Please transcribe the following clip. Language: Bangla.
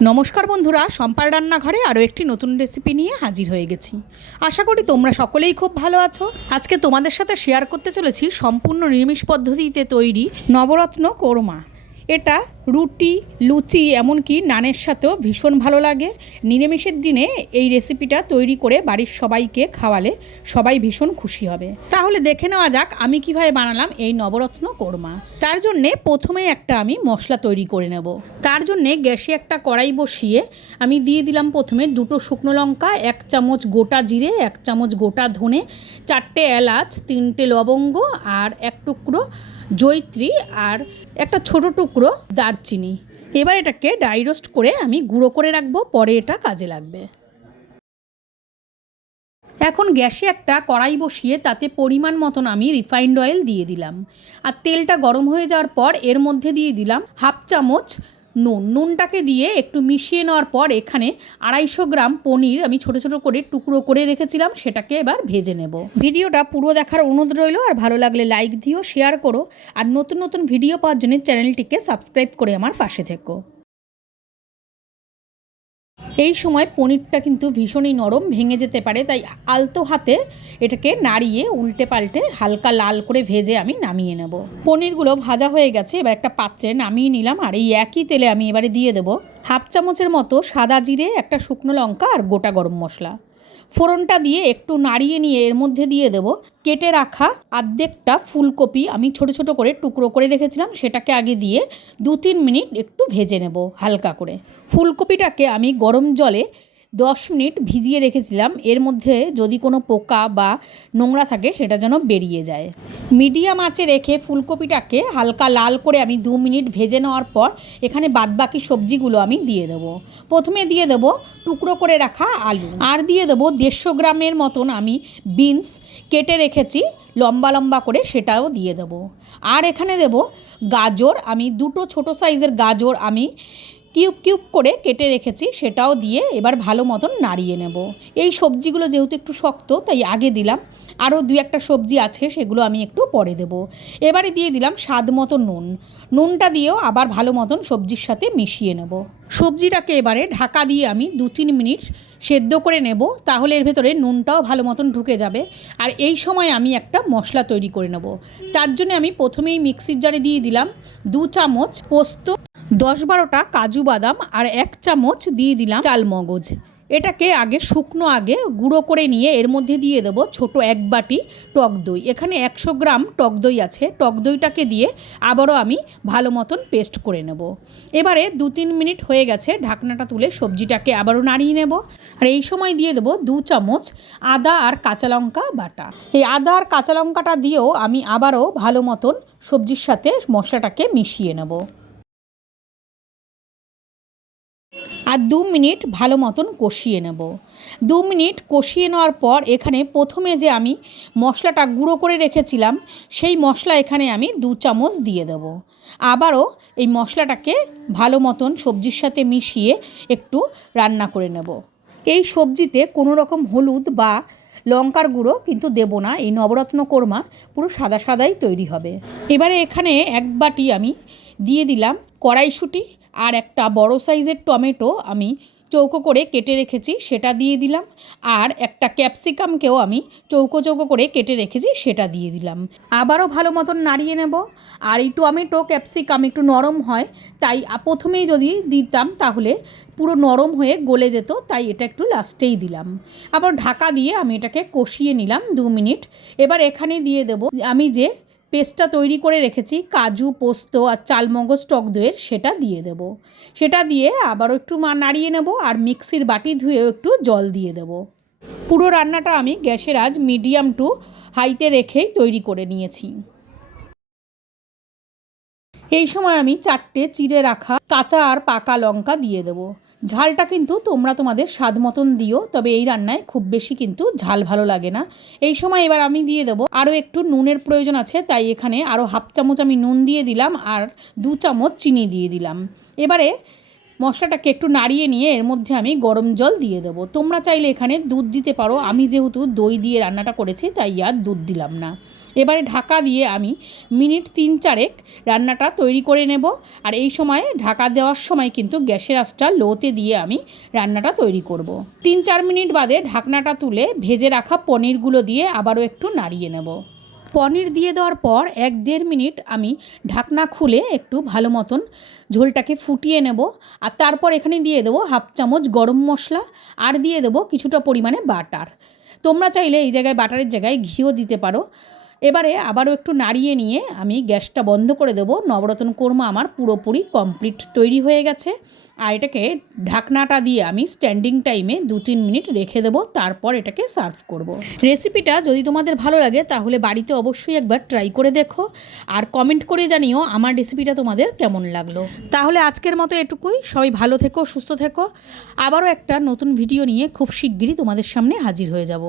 নমস্কার বন্ধুরা, সম্পার রান্নাঘরে আরও একটি নতুন রেসিপি নিয়ে হাজির হয়ে গেছি। আশা করি তোমরা সকলেই খুব ভালো আছো। আজকে তোমাদের সাথে শেয়ার করতে চলেছি সম্পূর্ণ নিরামিষ পদ্ধতিতে তৈরি নবরত্ন কোরমা। এটা রুটি, লুচি, এমনকি নানের সাথেও ভীষণ ভালো লাগে। নিরামিষের দিনে এই রেসিপিটা তৈরি করে বাড়ির সবাইকে খাওয়ালে সবাই ভীষণ খুশি হবে। তাহলে দেখে নেওয়া যাক আমি কীভাবে বানালাম এই নবরত্ন কোরমা। তার জন্যে প্রথমে একটা আমি মশলা তৈরি করে নেব। তার জন্যে গ্যাসে একটা কড়াই বসিয়ে আমি দিয়ে দিলাম প্রথমে দুটো শুকনো লঙ্কা, এক চামচ গোটা জিরে, এক চামচ গোটা ধনে, চারটে এলাচ, তিনটে লবঙ্গ আর এক টুকরো জৈত্রী আর একটা ছোট টুকরো দারচিনি। এবার এটাকে ড্রাই রোস্ট করে আমি গুঁড়ো করে রাখব, পরে এটা কাজে লাগবে। এখন গ্যাসে একটা কড়াই বসিয়ে তাতে পরিমাণ মতন আমি রিফাইন্ড অয়েল দিয়ে দিলাম। আর তেলটা গরম হয়ে যাওয়ার পর এর মধ্যে দিয়ে দিলাম হাফ চামচ নুন। নুনটাকে দিয়ে একটু মিশিয়ে নেওয়ার পর এখানে আড়াইশো গ্রাম পনির আমি ছোট ছোট করে টুকরো করে রেখেছিলাম, সেটাকে এবার ভেজে নেব। ভিডিওটা পুরো দেখার অনুরোধ রইল, আর ভালো লাগলে লাইক দিও শেয়ার করো, আর নতুন নতুন ভিডিও পাওয়ার জন্য চ্যানেলটিকে সাবস্ক্রাইব করে আমার পাশে থেকো। এই সময় পনিরটা কিন্তু ভীষণই নরম, ভেঙে যেতে পারে, তাই আলতো হাতে এটাকে নাড়িয়ে উল্টে পাল্টে হালকা লাল করে ভেজে আমি নামিয়ে নেব। পনিরগুলো ভাজা হয়ে গেছে, এবার একটা পাত্রে নামিয়ে নিলাম, আর এই একই তেলে আমি এবারে দিয়ে দেবো। হাফ চামচের মতো সাদা জিরে, একটা শুকনো লঙ্কা, আর গোটা গরম মশলা। ফোড়নটা দিয়ে একটু নাড়িয়ে নিয়ে এর মধ্যে দিয়ে দেব। কেটে রাখা আর্ধেকটা ফুলকপি আমি ছোট ছোট করে টুকরো করে রেখেছিলাম, সেটাকে আগে দিয়ে দু তিন মিনিট একটু ভেজে নেব হালকা করে। ফুলকপিটাকে আমি গরম জলে দশ মিনিট ভিজিয়ে রেখেছিলাম। এর মধ্যে যদি কোনো পোকা বা নোংরা থাকে, সেটা যেন বেরিয়ে যায়। মিডিয়াম আঁচে রেখে ফুলকপিটাকে হালকা লাল করে আমি দু মিনিট ভেজে নেওয়ার পর এখানে বাদবাকি সবজিগুলো আমি দিয়ে দেবো। প্রথমে দিয়ে দেবো টুকরো করে রাখা আলু। আর দিয়ে দেবো দেড়শো গ্রামের মতন আমি বিনস। কেটে রেখেছি, লম্বা লম্বা করে সেটাও দিয়ে দেবো। আর এখানে দেব গাজর। আমি দুটো ছোট সাইজের গাজর আমি কিউব কিউব করে কেটে রেখেছি, সেটাও দিয়ে এবার ভালো মতন নাড়িয়ে নেব। এই সবজিগুলো যেহেতু একটু শক্ত, তাই আগে দিলাম। আরও দু একটা সবজি আছে, সেগুলো আমি একটু পরে দেব। এবারে দিয়ে দিলাম স্বাদ মতো নুন। নুনটা দিয়েও আবার ভালো মতন সবজির সাথে মিশিয়ে নেব। সবজিটাকে এবারে ঢাকা দিয়ে আমি দু তিন মিনিট সেদ্ধ করে নেব, তাহলে এর ভেতরে নুনটাও ভালো মতন ঢুকে যাবে। আর এই সময় আমি একটা মশলা তৈরি করে নেব। তার জন্য আমি প্রথমেই মিক্সির জারে দিয়ে দিলাম দু চামচ পোস্ত দশ বারোটা কাজু বাদাম আর এক চামচ দিয়ে দিলাম চালমগজ এটাকে আগে শুকনো আগে গুঁড়ো করে নিয়ে এর মধ্যে দিয়ে দেবো ছোট এক বাটি টক দই। এখানে একশো গ্রাম টক দই আছে। টক দইটাকে দিয়ে আবারও আমি ভালো মতন পেস্ট করে নেব। এবারে দু তিন মিনিট হয়ে গেছে, ঢাকনাটা তুলে সবজিটাকে আবারও নাড়িয়ে নেব। আর এই সময় দিয়ে দেবো দু চামচ আদা আর কাঁচা লঙ্কা বাটা। এই আদা আর কাঁচা লঙ্কাটা দিয়েও আমি আবারও ভালো মতন সবজির সাথে মশলাটাকে মিশিয়ে নেব। আর দু মিনিট ভালো মতন কষিয়ে নেব। দু মিনিট কষিয়ে নেওয়ার পর এখানে প্রথমে যে আমি মশলাটা গুঁড়ো করে রেখেছিলাম, সেই মশলা এখানে আমি দু চামচ দিয়ে দেব। আবারও এই মশলাটাকে ভালো মতন সবজির সাথে মিশিয়ে একটু রান্না করে নেব। এই সবজিতে কোনো রকম হলুদ বা লঙ্কার গুঁড়ো কিন্তু দেব না, এই নবরত্ন কোরমা পুরো সাদা সাদাই তৈরি হবে। এবারে এখানে এক বাটি আমি দিয়ে দিলাম কড়াইশুঁটি আর একটা বড় সাইজের টমেটো আমি চৌকো করে কেটে রেখেছি, সেটা দিয়ে দিলাম। আর একটা ক্যাপসিকামকেও আমি চৌকো চৌকো করে কেটে রেখেছি, সেটা দিয়ে দিলাম। আবারও ভালো মতন নাড়িয়ে নেব। আর এই টমেটো, ক্যাপসিকাম একটু নরম হয়, তাই প্রথমেই যদি দিতাম তাহলে পুরো নরম হয়ে গলে যেত, তাই এটা একটু লাস্টেই দিলাম। আবার ঢাকা দিয়ে আমি এটাকে কষিয়ে নিলাম দু মিনিট। এবার এখানে দিয়ে দেব। আমি যে পেস্টটা তৈরি করে রেখেছি, কাজু, পোস্ত আর চালমগজ টক দইয়ের, সেটা দিয়ে দেব। সেটা দিয়ে আবারও একটু মা নাড়িয়ে নেব আর মিক্সির বাটি ধুয়েও একটু জল দিয়ে দেব। পুরো রান্নাটা আমি গ্যাসের আজ মিডিয়াম টু হাইতে রেখেই তৈরি করে নিয়েছি। এই সময় আমি চারটে চিড়ে রাখা কাঁচা আর পাকা লঙ্কা দিয়ে দেবো। ঝালটা কিন্তু তোমরা তোমাদের স্বাদ মতন দিও, তবে এই রান্নায় খুব বেশি কিন্তু ঝাল ভালো লাগে না। এই সময় এবার আমি দিয়ে দেবো আরও একটু নুনের প্রয়োজন আছে, তাই এখানে আরও হাফ চামচ আমি নুন দিয়ে দিলাম আর দু চামচ চিনি দিয়ে দিলাম। এবারে মশলাটাকে একটু নাড়িয়ে নিয়ে এর মধ্যে আমি গরম জল দিয়ে দেবো। তোমরা চাইলে এখানে দুধ দিতে পারো, আমি যেহেতু দই দিয়ে রান্নাটা করেছি, তাই আর দুধ দিলাম না। এবারে ঢাকা দিয়ে আমি মিনিট তিন চারেক রান্নাটা তৈরি করে নেব। আর এই সময় ঢাকা দেওয়ার সময় কিন্তু গ্যাসের আঁচটা লোতে দিয়ে আমি রান্নাটা তৈরি করব। তিন চার মিনিট বাদে ঢাকনাটা তুলে ভেজে রাখা পনিরগুলো দিয়ে আবারও একটু নাড়িয়ে নেব। পনির দিয়ে দেওয়ার পর এক দেড় মিনিট আমি ঢাকনা খুলে একটু ভালো মতন ঝোলটাকে ফুটিয়ে নেব। আর তারপর এখানে দিয়ে দেবো হাফ চামচ গরম মশলা আর দিয়ে দেবো কিছুটা পরিমাণে বাটার। তোমরা চাইলে এই জায়গায় বাটারের জায়গায় ঘিও দিতে পারো। এবারে আবারও একটু নাড়িয়ে নিয়ে আমি গ্যাসটা বন্ধ করে দেবো। নবরত্ন কোরমা আমার পুরোপুরি কমপ্লিট তৈরি হয়ে গেছে। আর এটাকে ঢাকনাটা দিয়ে আমি স্ট্যান্ডিং টাইমে দু তিন মিনিট রেখে দেবো, তারপর এটাকে সার্ভ করব। রেসিপিটা যদি তোমাদের ভালো লাগে, তাহলে বাড়িতে অবশ্যই একবার ট্রাই করে দেখো। আর কমেন্ট করে জানিও আমার রেসিপিটা তোমাদের কেমন লাগল। তাহলে আজকের মতো এটুকুই। সবাই ভালো থেকো, সুস্থ থেকো। আবারও একটা নতুন ভিডিও নিয়ে খুব শিগগিরই তোমাদের সামনে হাজির হয়ে যাব।